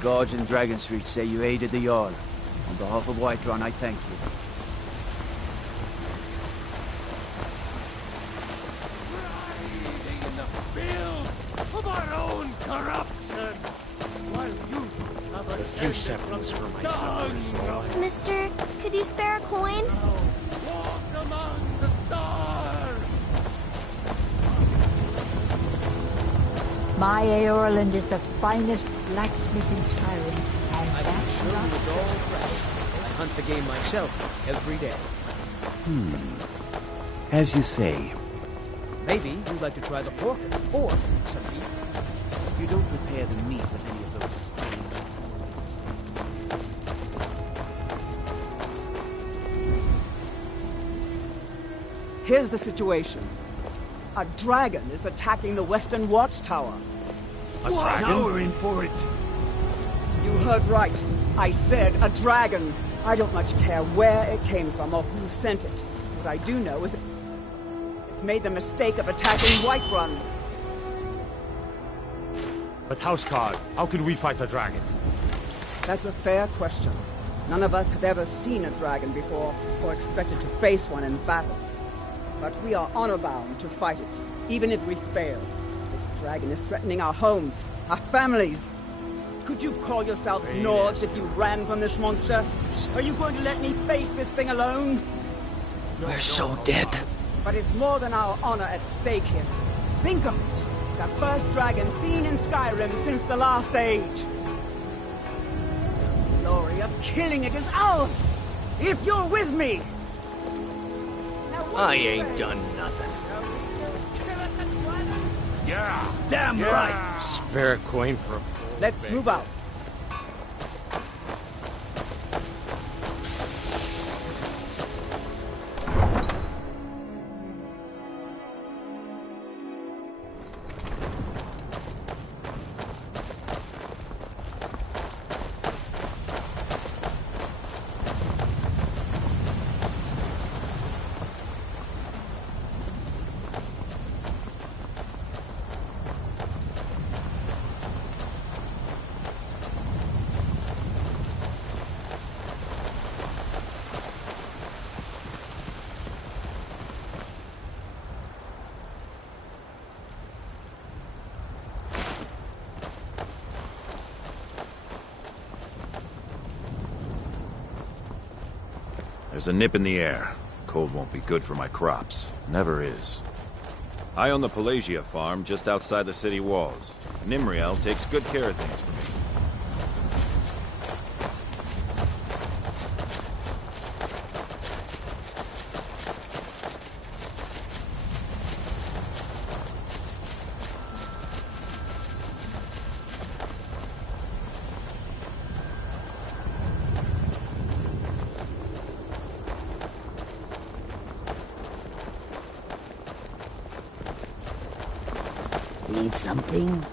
guards in Dragon Street say you aided the Jarl. On behalf of Whiterun, I thank you. Riding in the field of our own corruption, while you have a few seconds for my supper. Mister, could you spare a coin? Walk among the stars. My Eorland is the finest blacksmith in Skyrim, and I can that's show not you it's all fresh. I hunt the game myself every day. As you say. Maybe you'd like to try the pork or some beef. You don't prepare the meat with any of those strange... Here's the situation. A dragon is attacking the Western Watchtower. A dragon? Now we're in for it. You heard right. I said a dragon. I don't much care where it came from or who sent it. What I do know is it's made the mistake of attacking Whiterun. But Houseguard, how can we fight a dragon? That's a fair question. None of us have ever seen a dragon before, or expected to face one in battle. But we are honor-bound to fight it, even if we fail. This dragon is threatening our homes, our families. Could you call yourselves Nords if you ran from this monster? Are you going to let me face this thing alone? We're so dead. But it's more than our honor at stake here. Think of it. The first dragon seen in Skyrim since the last age. The glory of killing it is ours! If you're with me! I ain't done nothing. Yeah, damn right. Spare a coin for a Let's move out. There's a nip in the air. Cold won't be good for my crops. Never is. I own the Pelagia farm just outside the city walls. Nimriel takes good care of things for me. Need something?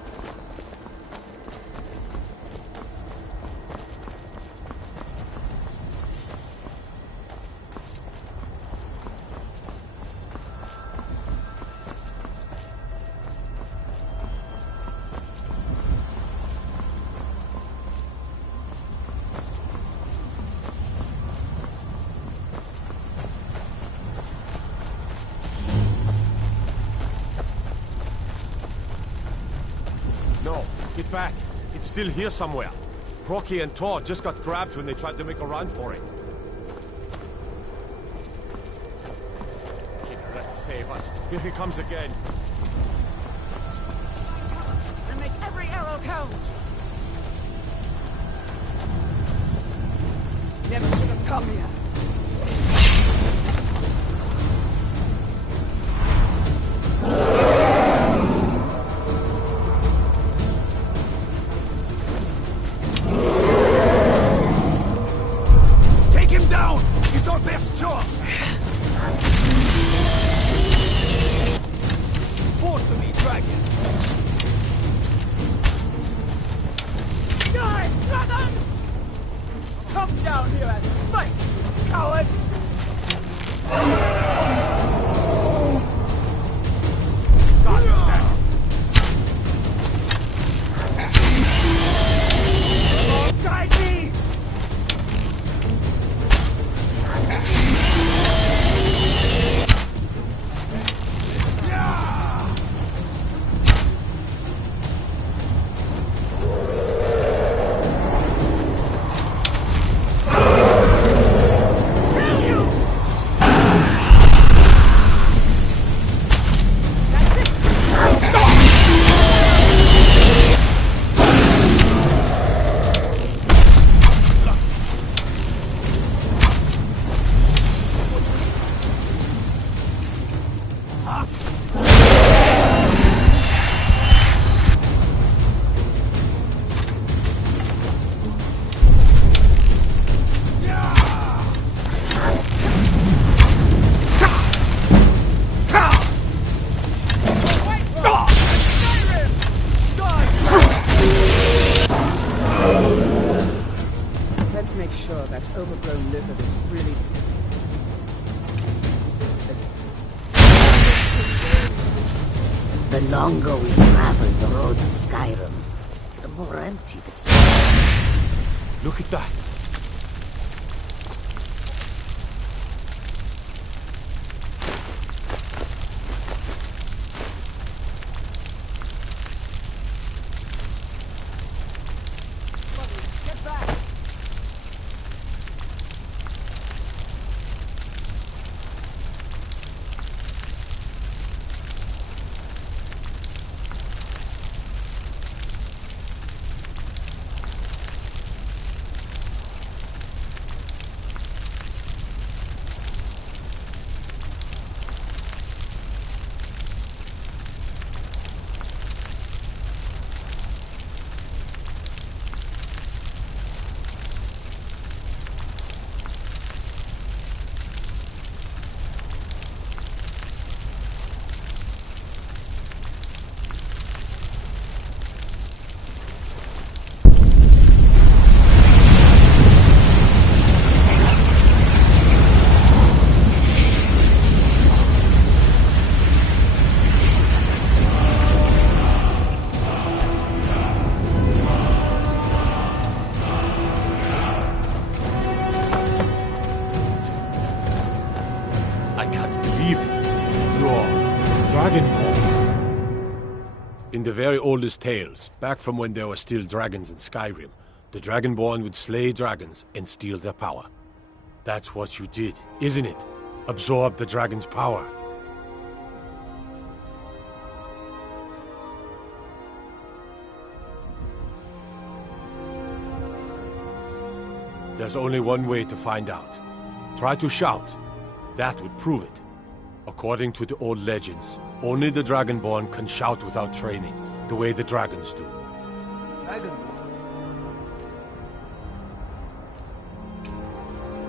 No, get back. It's still here somewhere. Procky and Tor just got grabbed when they tried to make a run for it. Let's save us. Here he comes again. And make every arrow count! Never should have come here. Come down here and fight, coward! The longer we travel the roads of Skyrim, the more empty the city. Look at that. Get back! I can't believe it. You're Dragonborn. In the very oldest tales, back from when there were still dragons in Skyrim, the Dragonborn would slay dragons and steal their power. That's what you did, isn't it? Absorb the dragon's power. There's only one way to find out. Try to shout. That would prove it. According to the old legends, only the Dragonborn can shout without training, the way the dragons do. Dragonborn?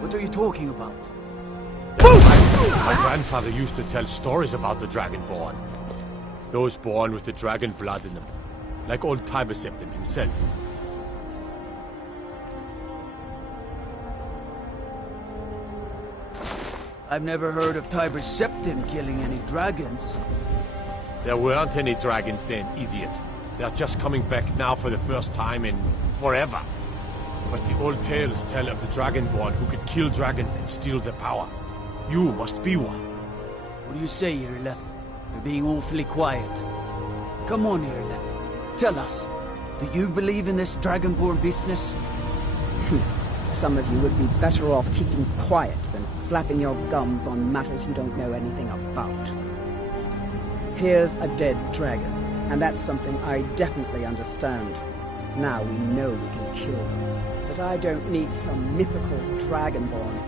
What are you talking about? My grandfather used to tell stories about the Dragonborn. Those born with the dragon blood in them, like old Tiber Septim himself. I've never heard of Tiber Septim killing any dragons. There weren't any dragons then, idiot. They're just coming back now for the first time in forever. But the old tales tell of the Dragonborn who could kill dragons and steal their power. You must be one. What do you say, Irleth? You're being awfully quiet. Come on, Irleth. Tell us, do you believe in this Dragonborn business? Some of you would be better off keeping quiet than flapping your gums on matters you don't know anything about. Here's a dead dragon, and that's something I definitely understand. Now we know we can kill them. But I don't need some mythical dragonborn.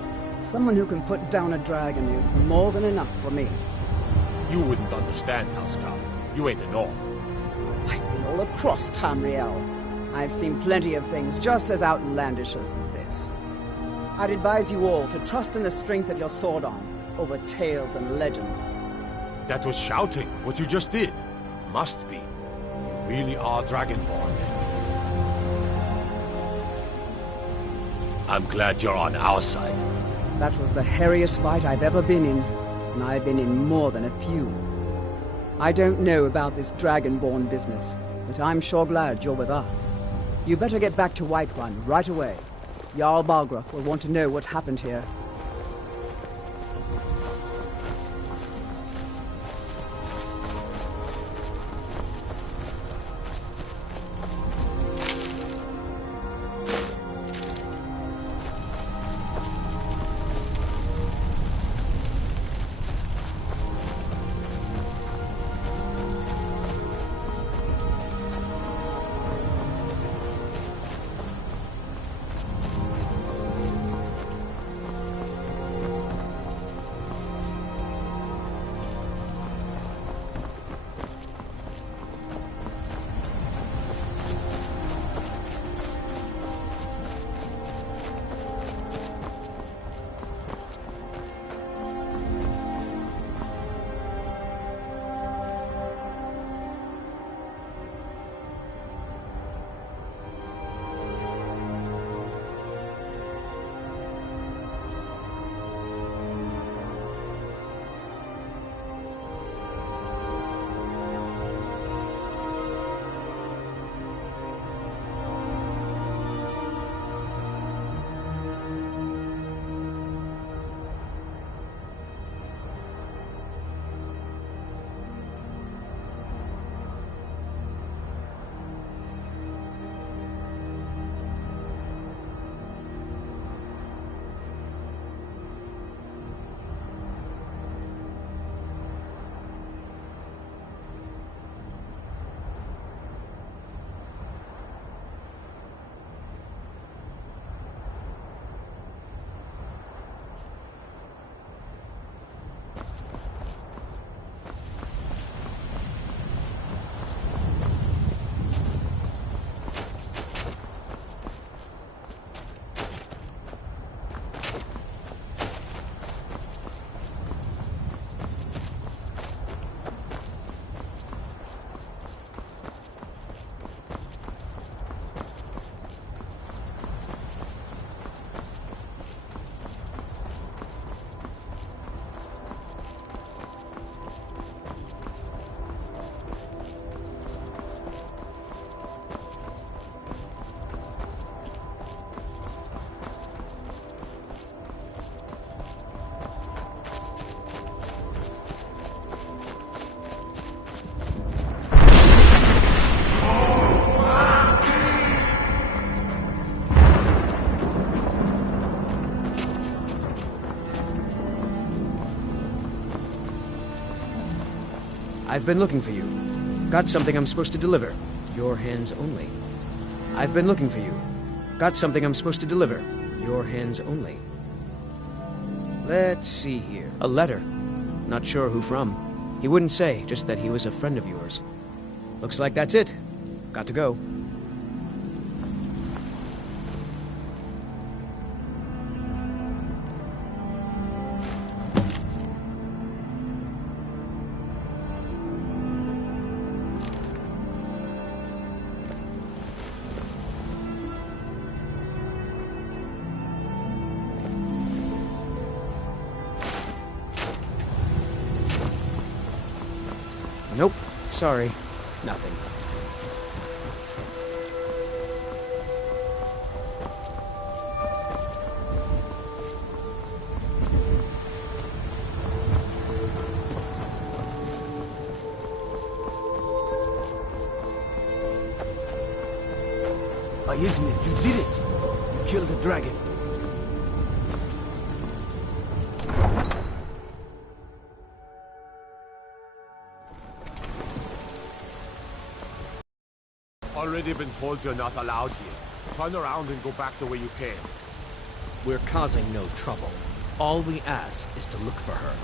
Someone who can put down a dragon is more than enough for me. You wouldn't understand, Housecarl. You ain't a North. I've been all across Tamriel. I've seen plenty of things just as outlandish as this. I'd advise you all to trust in the strength of your sword arm over tales and legends. That was shouting, what you just did. Must be. You really are Dragonborn, then. I'm glad you're on our side. That was the hairiest fight I've ever been in, and I've been in more than a few. I don't know about this Dragonborn business, but I'm sure glad you're with us. You better get back to Whiterun right away. Jarl Balgruuf will want to know what happened here. I've been looking for you. Got something I'm supposed to deliver. Your hands only. I've been looking for you. Got something I'm supposed to deliver. Your hands only. Let's see here. A letter. Not sure who from. He wouldn't say, just that he was a friend of yours. Looks like that's it. Got to go. Nope. Sorry. Nothing. Izmir, you did it! You killed the dragon. Already been told you're not allowed here. Turn around and go back the way you came. We're causing no trouble. All we ask is to look for her.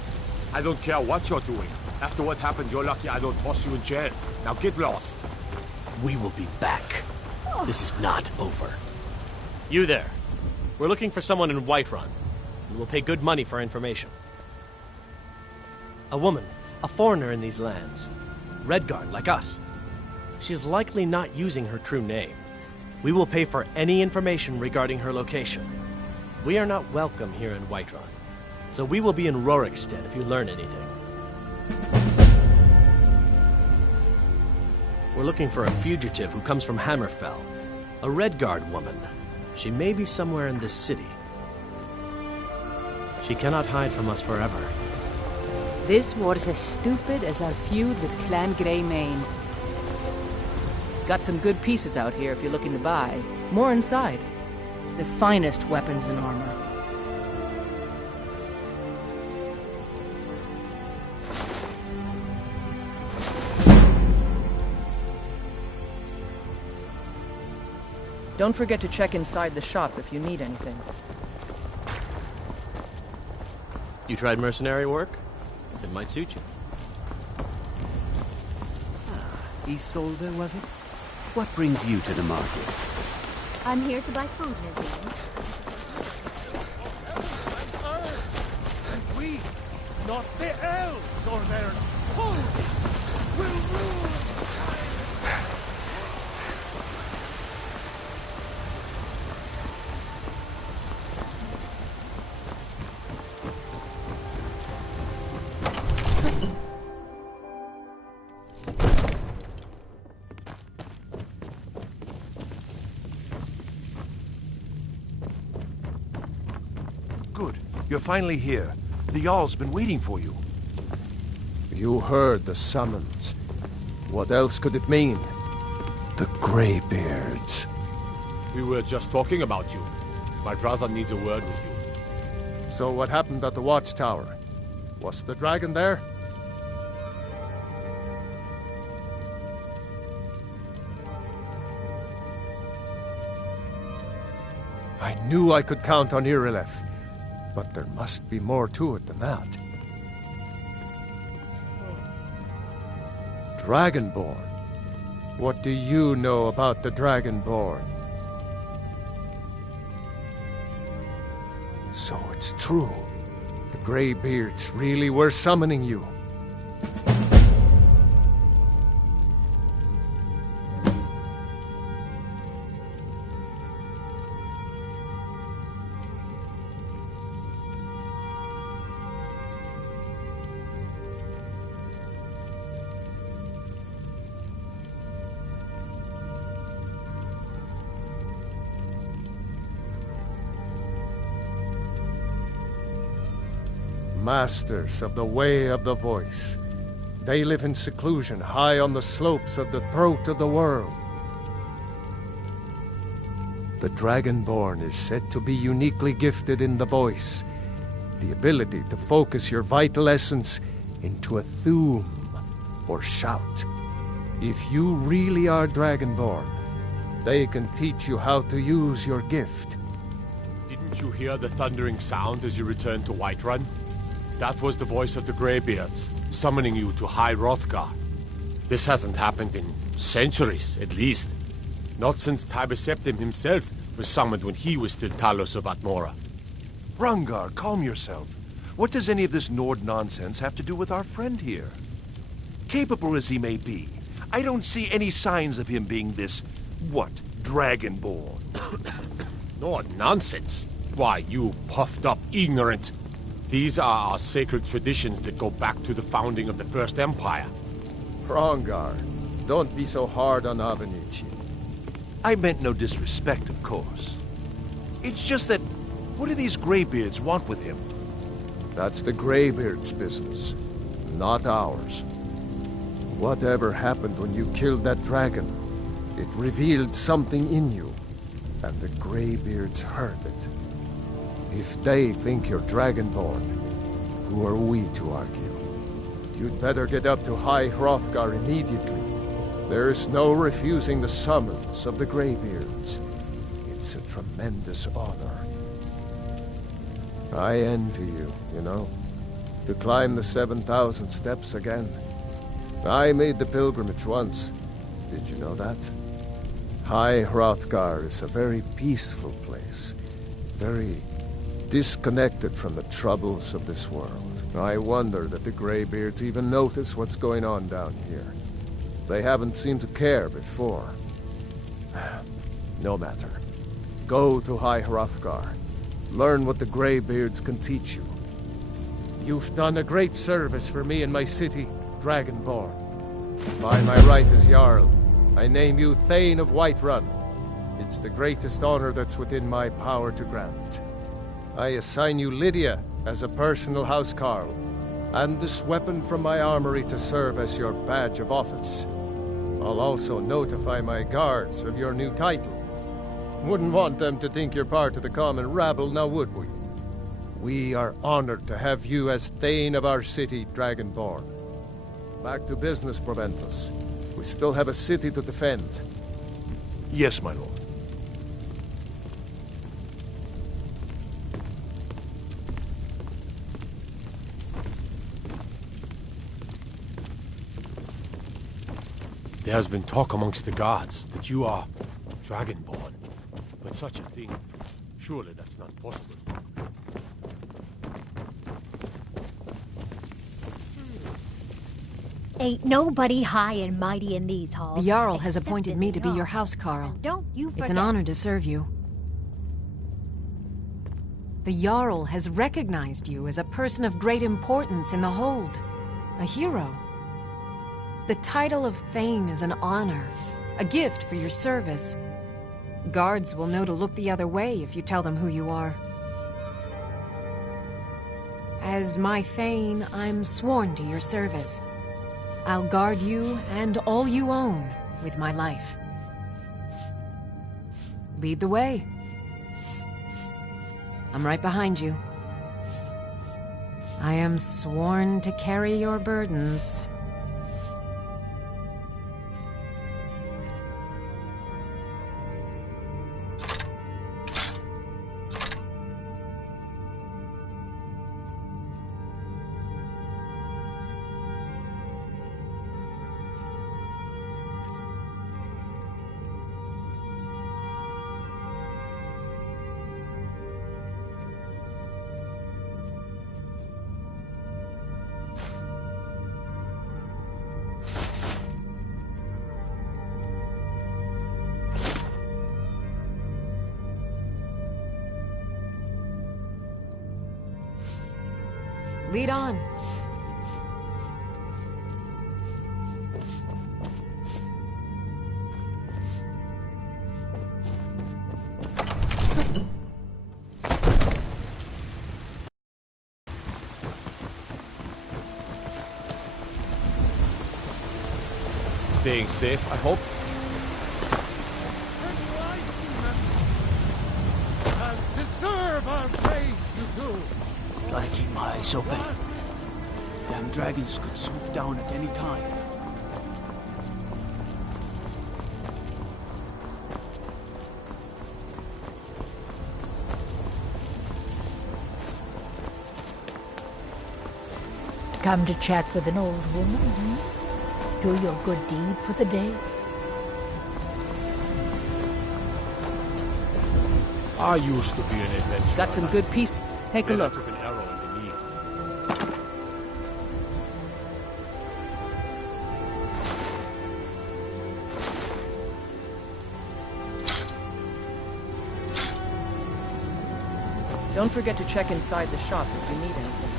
I don't care what you're doing. After what happened, you're lucky I don't toss you in jail. Now get lost. We will be back. This is not over. You there. We're looking for someone in Whiterun. We will pay good money for information. A woman, a foreigner in these lands. Redguard, like us. She is likely not using her true name. We will pay for any information regarding her location. We are not welcome here in Whiterun, so we will be in Rorikstead if you learn anything. We're looking for a fugitive who comes from Hammerfell. A Redguard woman. She may be somewhere in this city. She cannot hide from us forever. This war's as stupid as our feud with Clan Greymane. Got some good pieces out here if you're looking to buy. More inside. The finest weapons and armor. Don't forget to check inside the shop if you need anything. You tried mercenary work? It might suit you. Isolde, was it? What brings you to the market? I'm here to buy food, Nazim. And we, not the elves or their hosts, will rule. Good. You're finally here. The Jarl's been waiting for you. You heard the summons. What else could it mean? The Greybeards. We were just talking about you. My brother needs a word with you. So what happened at the watchtower? Was the dragon there? I knew I could count on Irileth, but there must be more to it than that. Dragonborn. What do you know about the Dragonborn? So it's true. The Greybeards really were summoning you. Masters of the Way of the Voice. They live in seclusion high on the slopes of the throat of the world. The Dragonborn is said to be uniquely gifted in the voice, the ability to focus your vital essence into a thume, or shout. If you really are Dragonborn, they can teach you how to use your gift. Didn't you hear the thundering sound as you returned to Whiterun? That was the voice of the Greybeards, summoning you to High Hrothgar. This hasn't happened in centuries, at least. Not since Tiber Septim himself was summoned when he was still Talos of Atmora. Hrongar, calm yourself. What does any of this Nord nonsense have to do with our friend here? Capable as he may be, I don't see any signs of him being this, what, Dragonborn? Nord nonsense? Why, you puffed up ignorant. These are our sacred traditions that go back to the founding of the First Empire. Hrongar, don't be so hard on Avenici. I meant no disrespect, of course. It's just that, what do these Greybeards want with him? That's the Greybeards' business, not ours. Whatever happened when you killed that dragon, it revealed something in you, and the Greybeards heard it. If they think you're Dragonborn, who are we to argue? You'd better get up to High Hrothgar immediately. There's no refusing the summons of the Greybeards. It's a tremendous honor. I envy you, you know, to climb the 7,000 steps again. I made the pilgrimage once. Did you know that? High Hrothgar is a very peaceful place. Very disconnected from the troubles of this world. I wonder that the Greybeards even notice what's going on down here. They haven't seemed to care before. No matter. Go to High Hrothgar. Learn what the Greybeards can teach you. You've done a great service for me and my city, Dragonborn. By my right as Jarl, I name you Thane of Whiterun. It's the greatest honor that's within my power to grant. I assign you Lydia as a personal housecarl, and this weapon from my armory to serve as your badge of office. I'll also notify my guards of your new title. Wouldn't want them to think you're part of the common rabble, now would we? We are honored to have you as Thane of our city, Dragonborn. Back to business, Proventus. We still have a city to defend. Yes, my lord. There has been talk amongst the guards that you are Dragonborn. But such a thing, surely that's not possible. Ain't nobody high and mighty in these halls. The Jarl has appointed me to be your housecarl. Don't you forget. It's an honor to serve you. The Jarl has recognized you as a person of great importance in the Hold. A hero. The title of Thane is an honor, a gift for your service. Guards will know to look the other way if you tell them who you are. As my Thane, I'm sworn to your service. I'll guard you and all you own with my life. Lead the way. I'm right behind you. I am sworn to carry your burdens. Lead on. Staying safe, I hope. And deserve our praise you do. Gotta keep my eyes open. Damn dragons could swoop down at any time. Come to chat with an old woman, hmm? Do your good deed for the day? I used to be an adventurer. Got some good piece. Take a Then I look. took an arrow in the knee. Don't forget to check inside the shop if you need anything.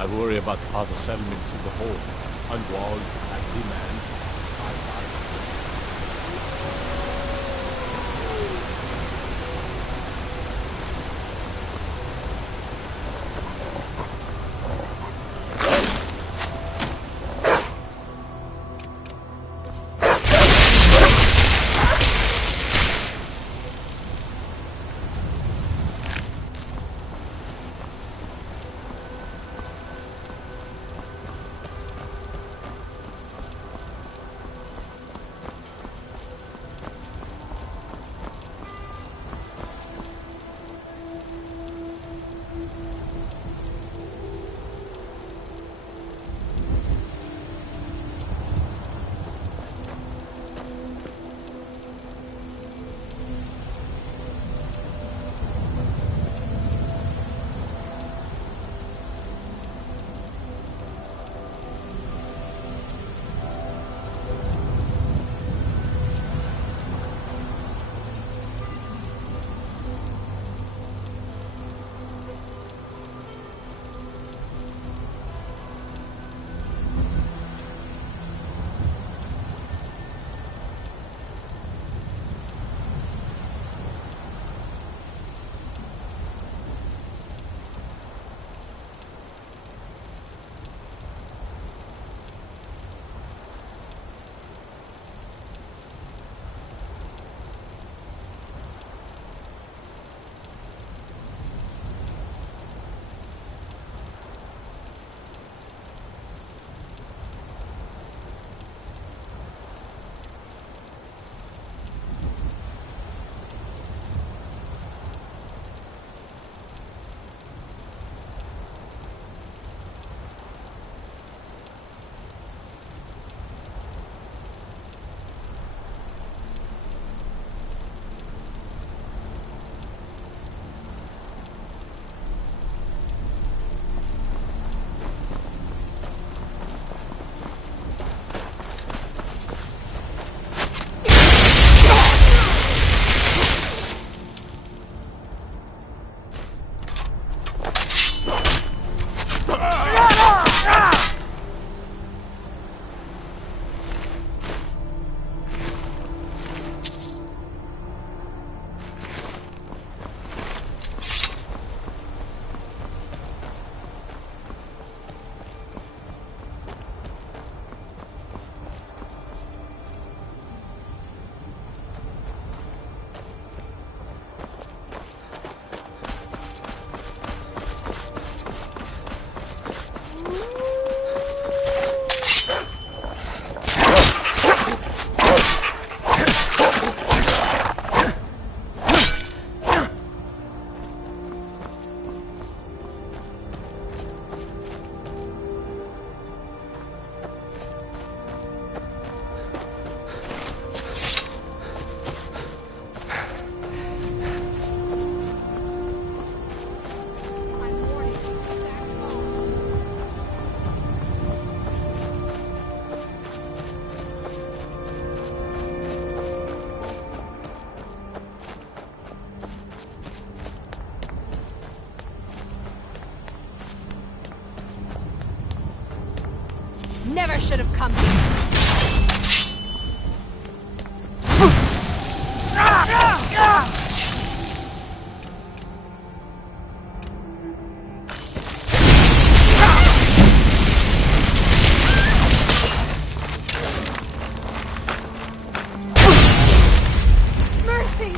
I worry about other settlements in the hold. Unwalled, badly manned. Never should have come here. Mercy!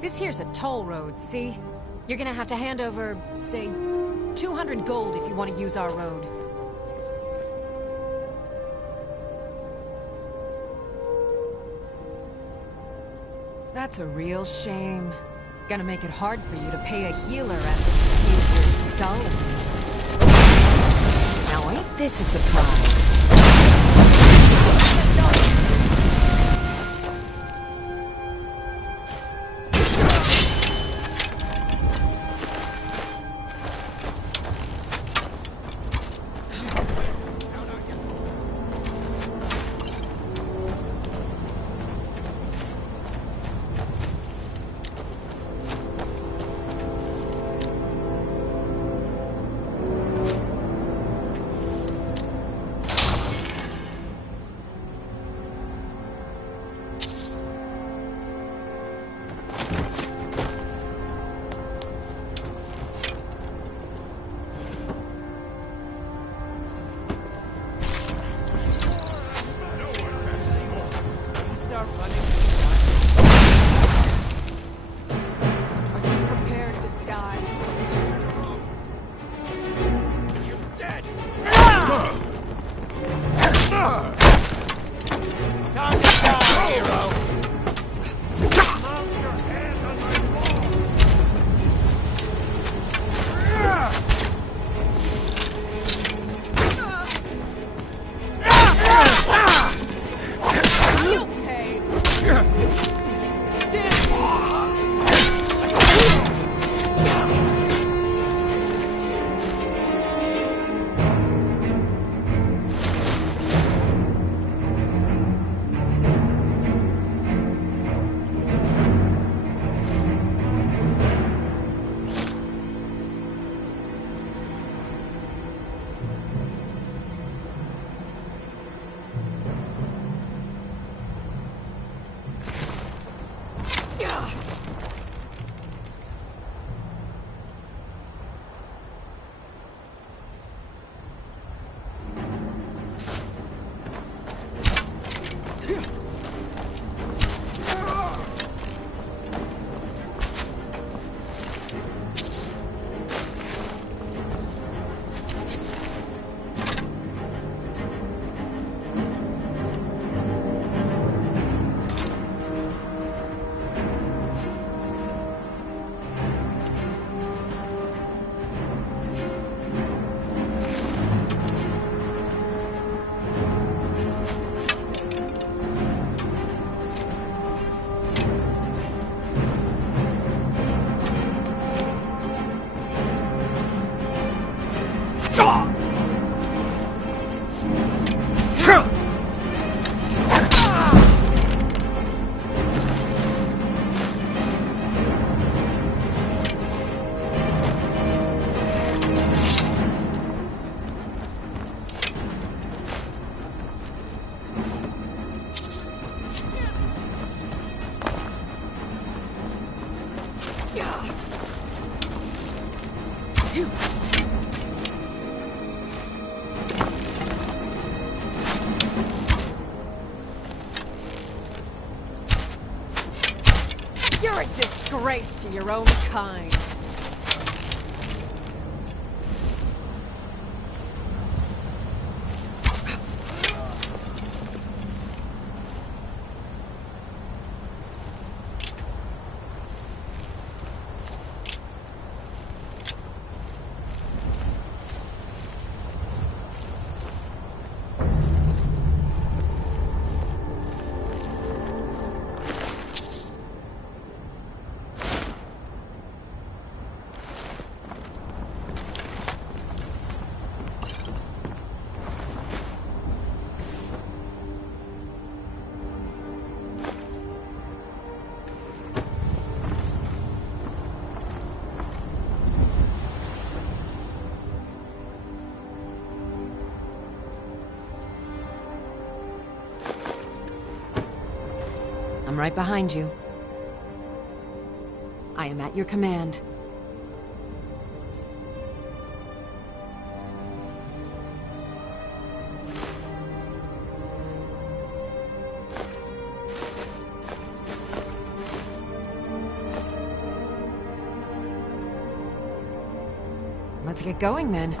This here's a toll road, see? You're gonna have to hand over, say, 200 gold if you want to use our road. That's a real shame. Gonna make it hard for you to pay a healer after you healed your skull. Now ain't this a surprise? You're a disgrace to your own kind. I'm right behind you. I am at your command. Let's get going then.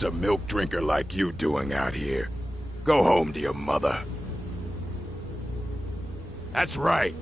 What's a milk drinker like you doing out here? Go home to your mother. That's right.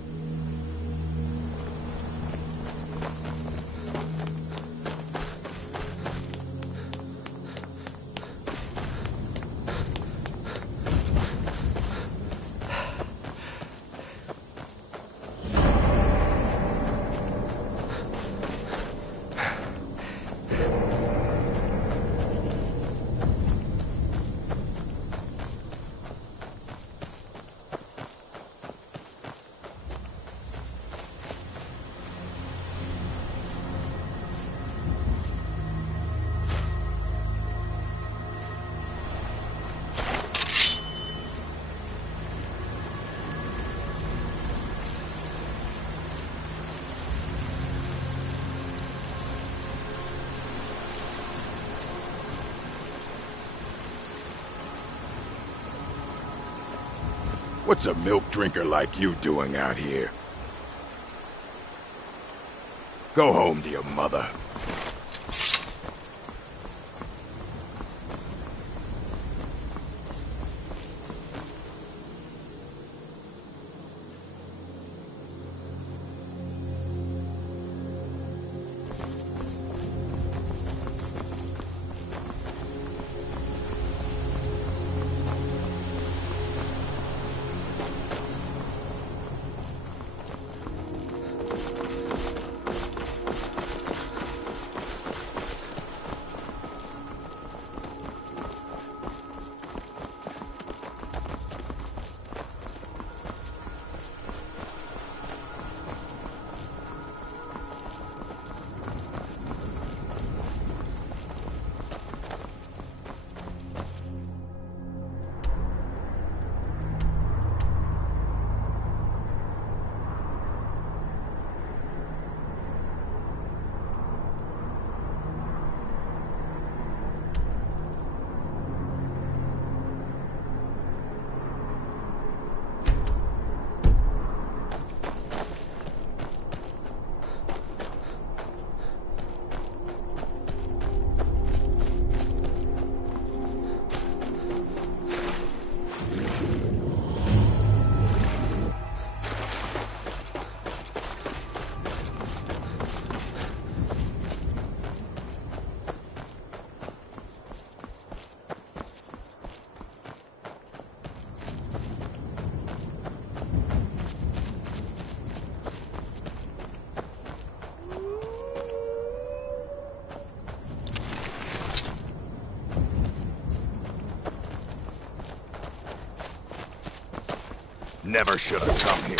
What's a milk drinker like you doing out here? Go home to your mother. Never should have come here.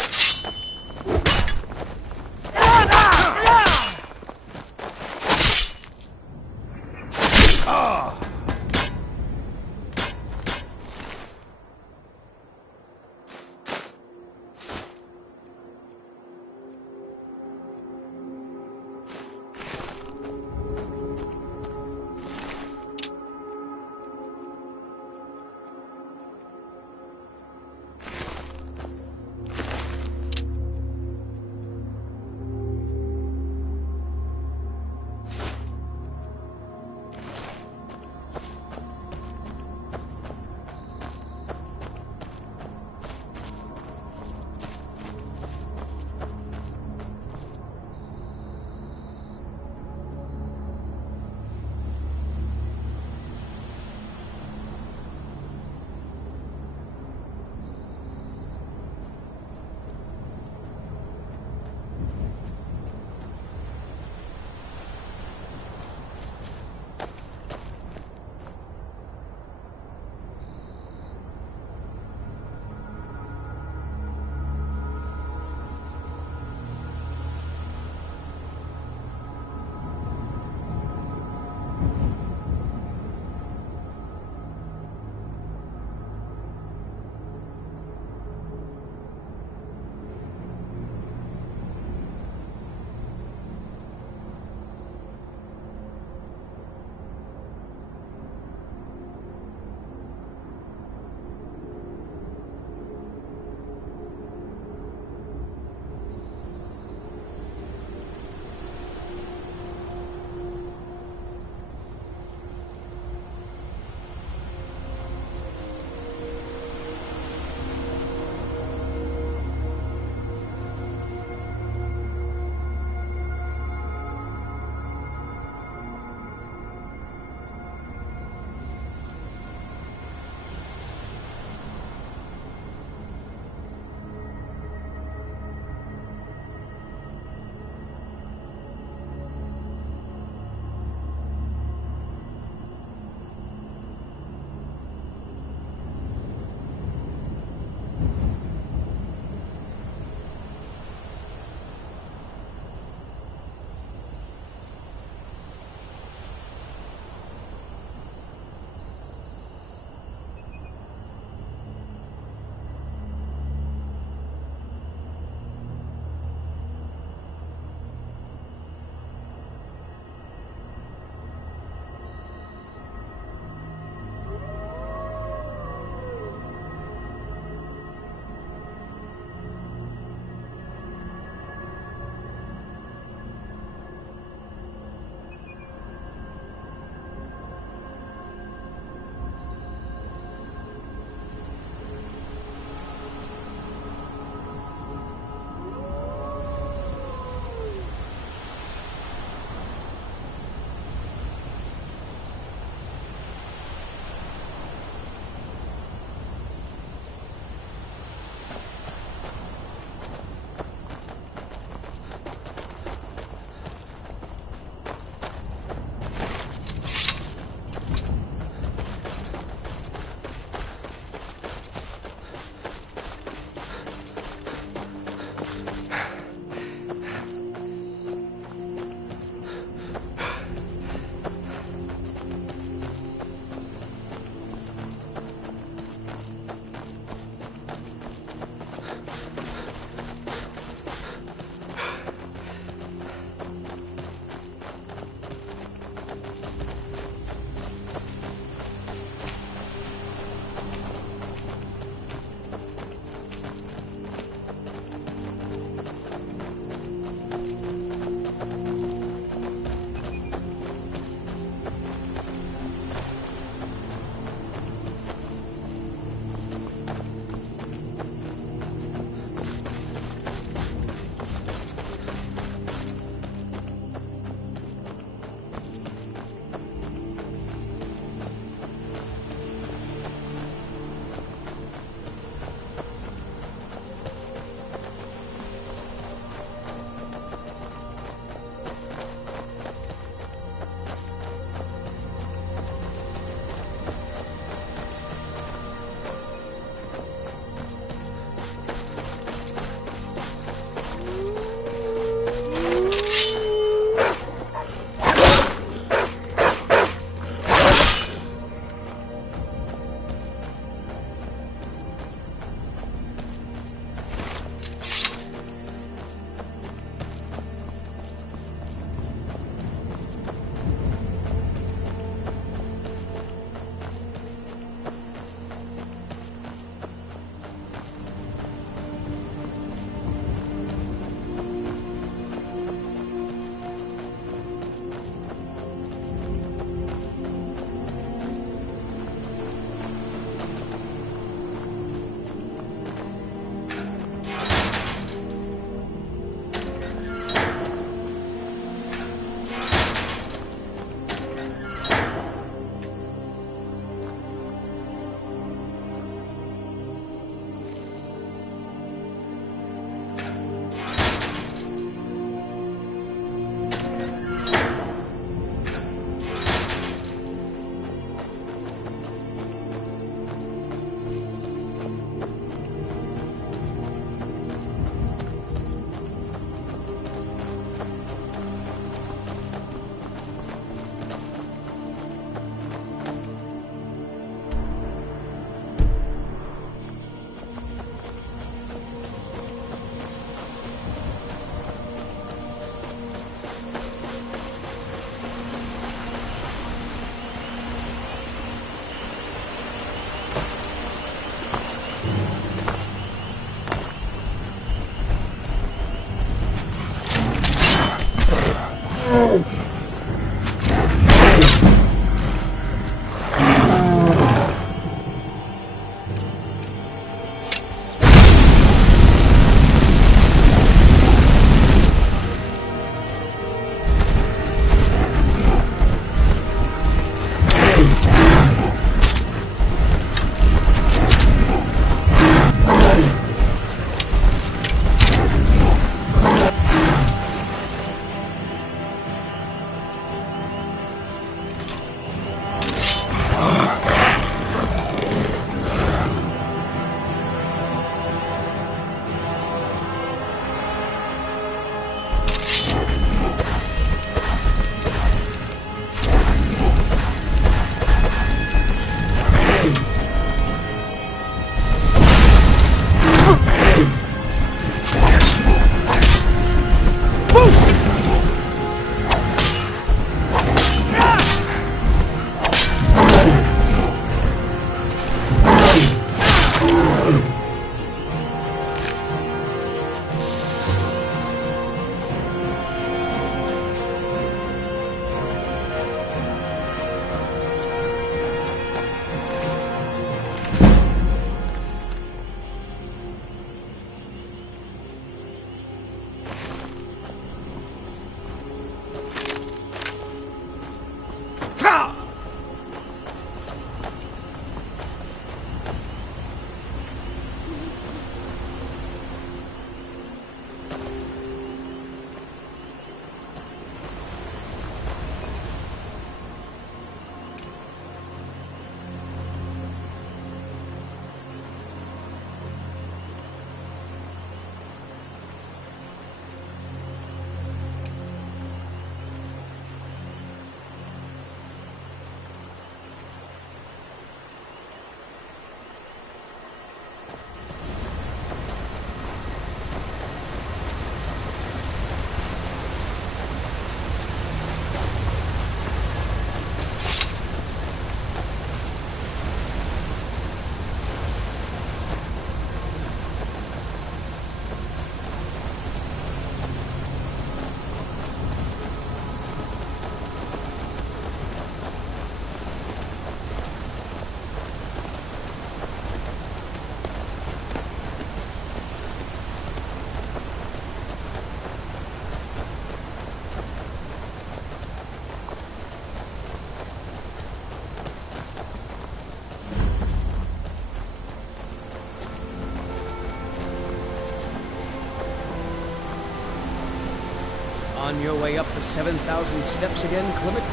on your way up the 7,000 steps again, Clement?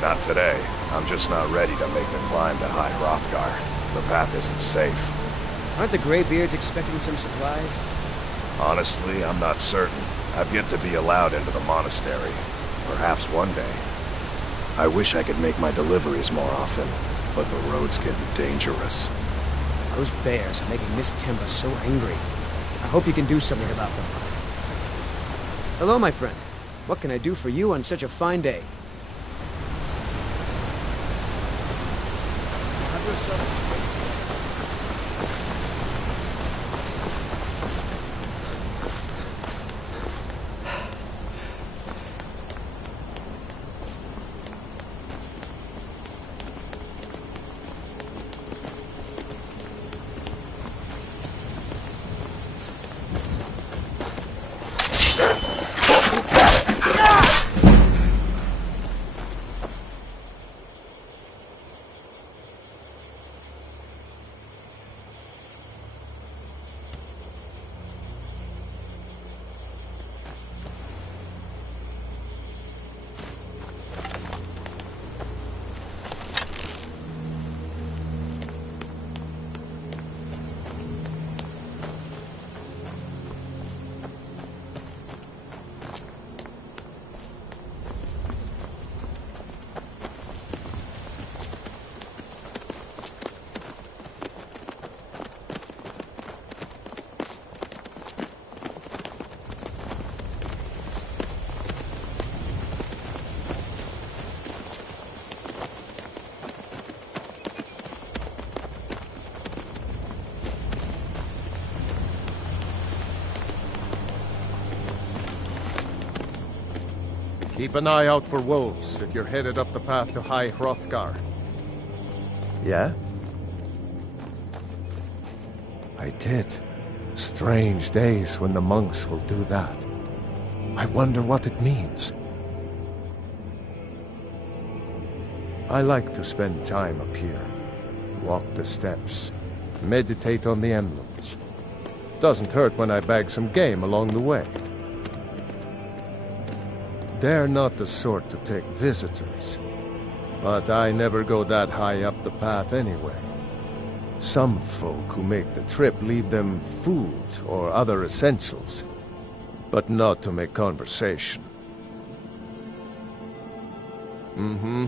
Not today. I'm just not ready to make the climb to High Hrothgar. The path isn't safe. Aren't the Greybeards expecting some supplies? Honestly, I'm not certain. I've yet to be allowed into the monastery. Perhaps one day. I wish I could make my deliveries more often, but the road's getting dangerous. Those bears are making Miss Timber so angry. I hope you can do something about them. Hello, my friend. What can I do for you on such a fine day? Have yourself... Keep an eye out for wolves if you're headed up the path to High Hrothgar. Yeah? I did. Strange days when the monks will do that. I wonder what it means. I like to spend time up here. Walk the steps. Meditate on the emblems. Doesn't hurt when I bag some game along the way. They're not the sort to take visitors. But I never go that high up the path anyway. Some folk who make the trip leave them food or other essentials. But not to make conversation. Mm-hmm.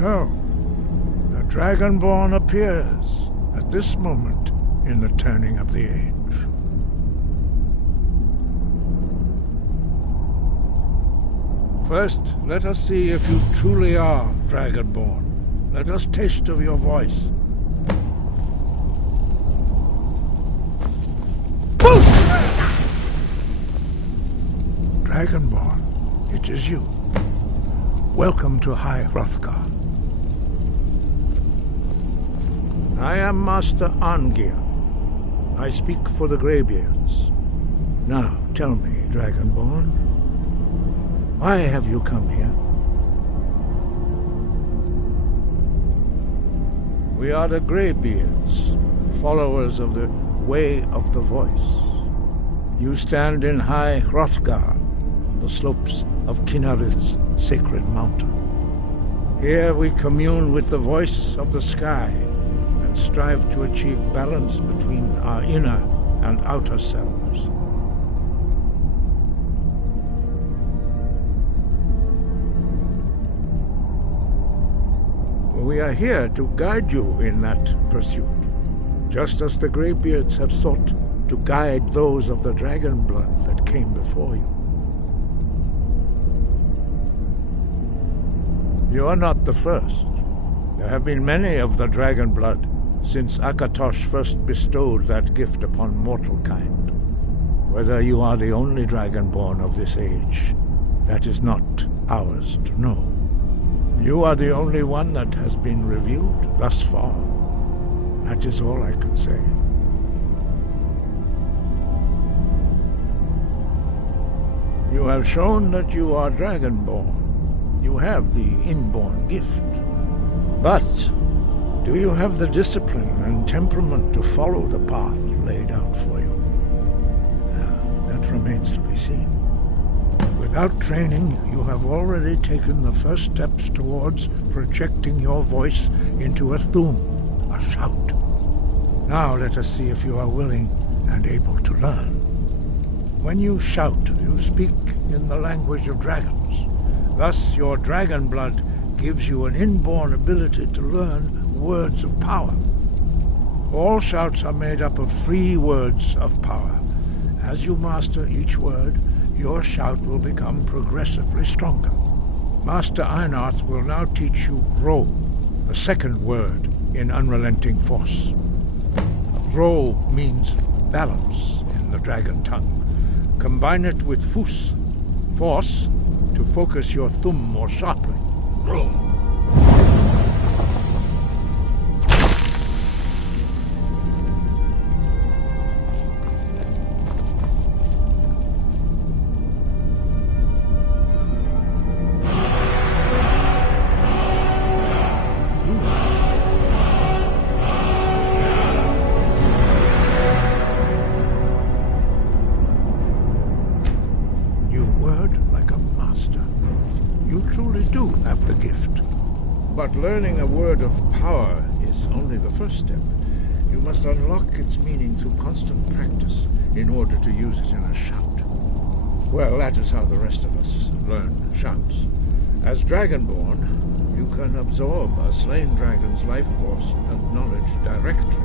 So, the Dragonborn appears at this moment in the turning of the age. First, let us see if you truly are Dragonborn. Let us taste of your voice. Dragonborn, it is you. Welcome to High Hrothgar. I am Master Arngeir. I speak for the Greybeards. Now, tell me, Dragonborn, why have you come here? We are the Greybeards, followers of the Way of the Voice. You stand in High Hrothgar, on the slopes of Kinnarith's sacred mountain. Here we commune with the voice of the sky and strive to achieve balance between our inner and outer selves. We are here to guide you in that pursuit, just as the Greybeards have sought to guide those of the dragon blood that came before you. You are not the first. There have been many of the dragon blood since Akatosh first bestowed that gift upon mortal kind. Whether you are the only dragonborn of this age, that is not ours to know. You are the only one that has been revealed thus far. That is all I can say. You have shown that you are dragonborn. You have the inborn gift. But do you have the discipline and temperament to follow the path laid out for you? That remains to be seen. Without training, you have already taken the first steps towards projecting your voice into a thum, a shout. Now let us see if you are willing and able to learn. When you shout, you speak in the language of dragons. Thus, your dragon blood gives you an inborn ability to learn words of power. All shouts are made up of 3 words of power. As you master each word, your shout will become progressively stronger. Master Einarth will now teach you Ro, the second word in Unrelenting Force. Ro means balance in the dragon tongue. Combine it with Fus, force, to focus your thumb more sharply. Ro. But learning a word of power is only the first step. You must unlock its meaning through constant practice in order to use it in a shout. Well, that is how the rest of us learn shouts. As Dragonborn, you can absorb a slain dragon's life force and knowledge directly.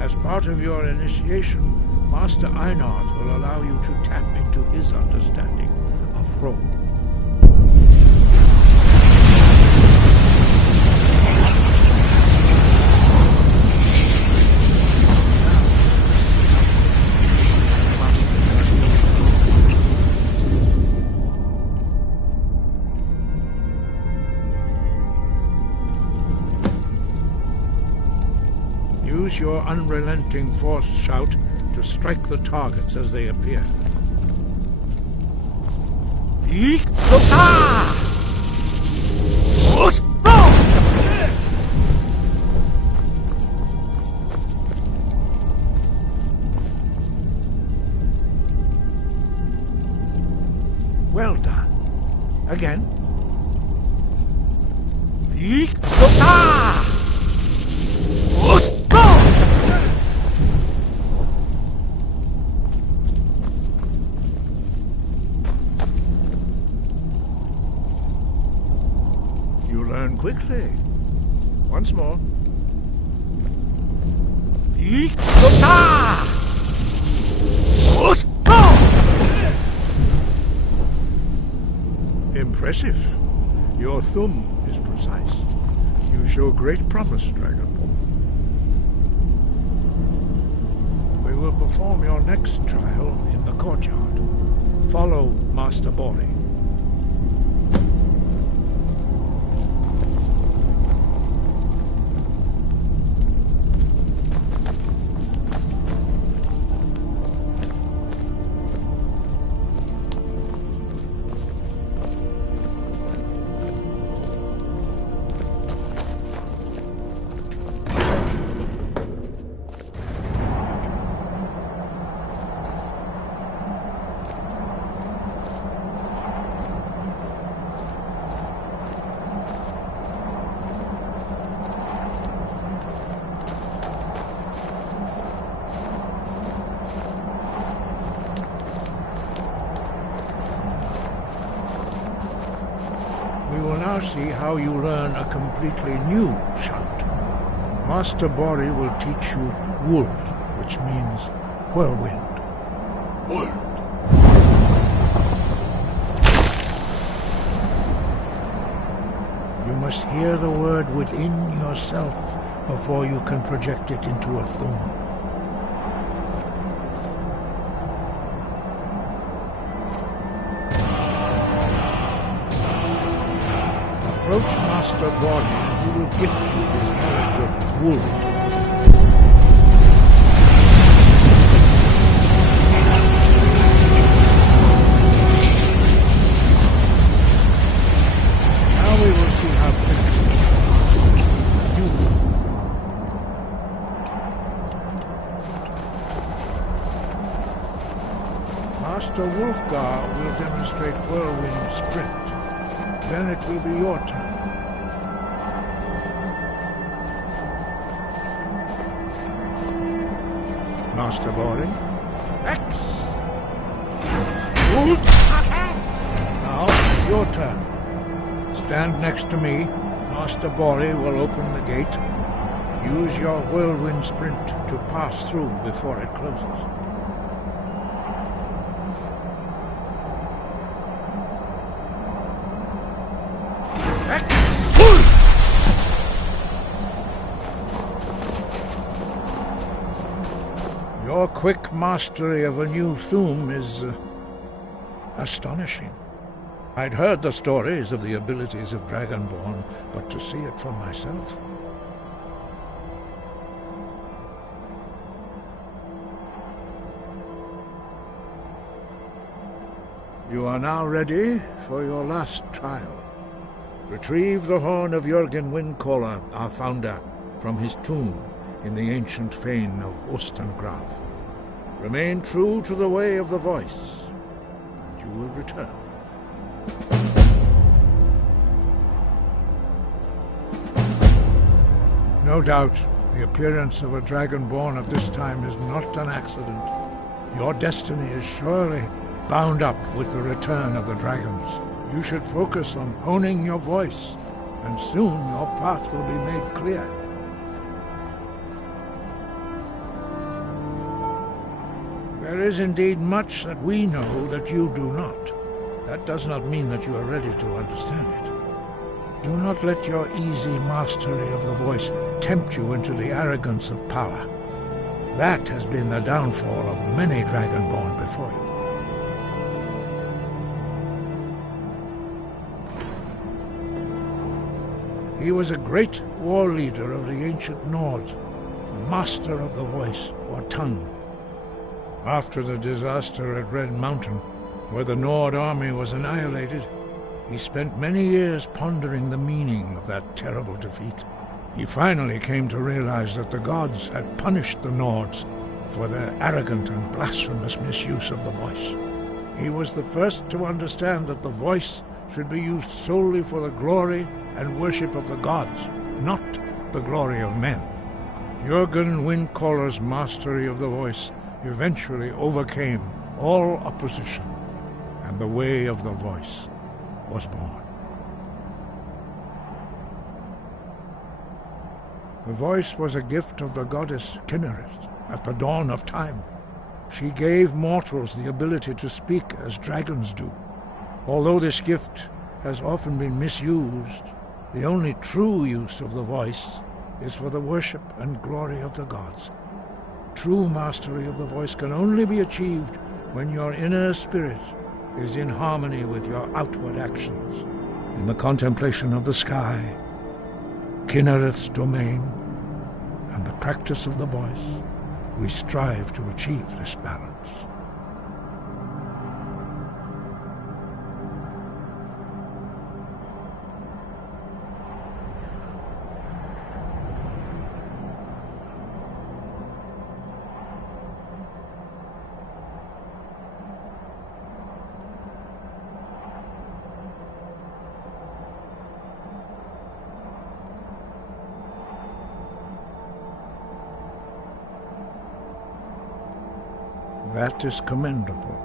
As part of your initiation, Master Einarth will allow you to tap into his understanding of Ro. Use your unrelenting force shout to strike the targets as they appear. Well done. Again. You learn quickly. Once more. Impressive. Your thumb is precise. You show great promise, Dragonborn. We will perform your next trial in the courtyard. Follow Master Bori. We will now see how you learn a completely new shout. Master Bori will teach you Wold, which means whirlwind. Wold. You must hear the word within yourself before you can project it into a thum. Approach Master Bori and he will gift you his knowledge of Wold. Now we will see how quickly you Master Wolfgar will demonstrate Whirlwind Sprint. Then it will be your turn. Master Bori. X! Now, your turn. Stand next to me. Master Bori will open the gate. Use your whirlwind sprint to pass through before it closes. Your quick mastery of a new thum is astonishing. I'd heard the stories of the abilities of Dragonborn, but to see it for myself... You are now ready for your last trial. Retrieve the horn of Jürgen Windcaller, our founder, from his tomb in the ancient fane of Ostengrav. Remain true to the way of the voice, and you will return. No doubt, the appearance of a Dragonborn at this time is not an accident. Your destiny is surely bound up with the return of the dragons. You should focus on honing your voice, and soon your path will be made clear. There is indeed much that we know that you do not. That does not mean that you are ready to understand it. Do not let your easy mastery of the voice tempt you into the arrogance of power. That has been the downfall of many Dragonborn before you. He was a great war leader of the ancient Nords, a master of the voice, or tongue. After the disaster at Red Mountain, where the Nord army was annihilated, he spent many years pondering the meaning of that terrible defeat. He finally came to realize that the gods had punished the Nords for their arrogant and blasphemous misuse of the voice. He was the first to understand that the voice should be used solely for the glory and worship of the gods, not the glory of men. Jürgen Windcaller's mastery of the voice eventually overcame all opposition, and the way of the voice was born. The voice was a gift of the goddess Kinnereth at the dawn of time. She gave mortals the ability to speak as dragons do. Although this gift has often been misused, the only true use of the voice is for the worship and glory of the gods. True mastery of the voice can only be achieved when your inner spirit is in harmony with your outward actions. In the contemplation of the sky, Kinnereth's domain, and the practice of the voice, we strive to achieve this balance. That is commendable.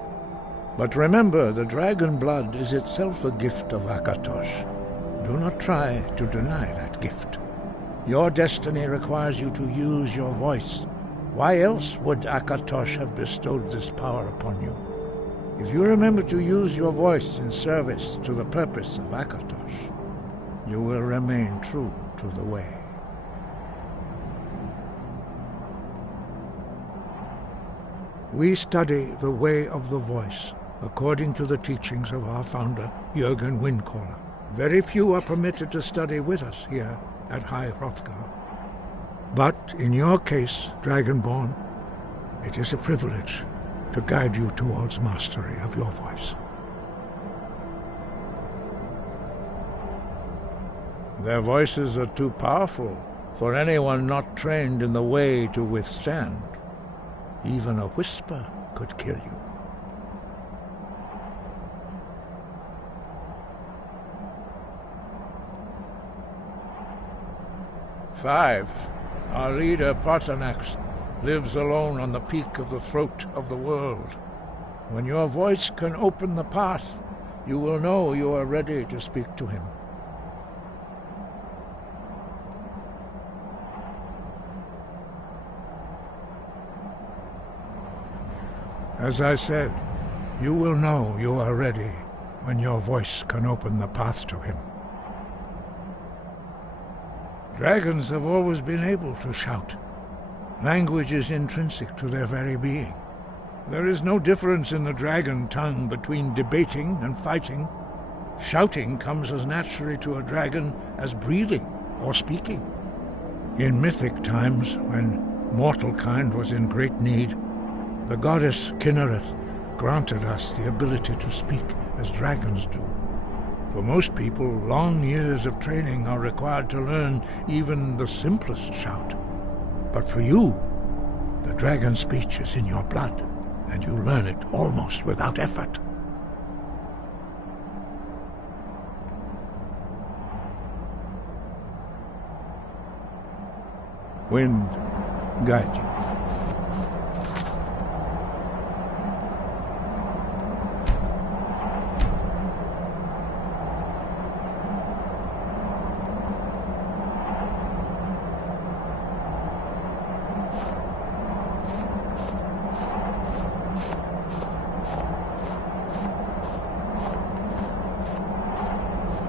But remember, the dragon blood is itself a gift of Akatosh. Do not try to deny that gift. Your destiny requires you to use your voice. Why else would Akatosh have bestowed this power upon you? If you remember to use your voice in service to the purpose of Akatosh, you will remain true to the way. We study the way of the voice, according to the teachings of our founder, Jürgen Windcaller. Very few are permitted to study with us here at High Hrothgar. But in your case, Dragonborn, it is a privilege to guide you towards mastery of your voice. Their voices are too powerful for anyone not trained in the way to withstand. Even a whisper could kill you. Five, our leader Parthenax lives alone on the peak of the throat of the world. When your voice can open the path, you will know you are ready to speak to him. As I said, you will know you are ready when your voice can open the path to him. Dragons have always been able to shout. Language is intrinsic to their very being. There is no difference in the dragon tongue between debating and fighting. Shouting comes as naturally to a dragon as breathing or speaking. In mythic times, when mortal kind was in great need, the goddess Kinnereth granted us the ability to speak as dragons do. For most people, long years of training are required to learn even the simplest shout. But for you, the dragon speech is in your blood, and you learn it almost without effort. Wind, guide you.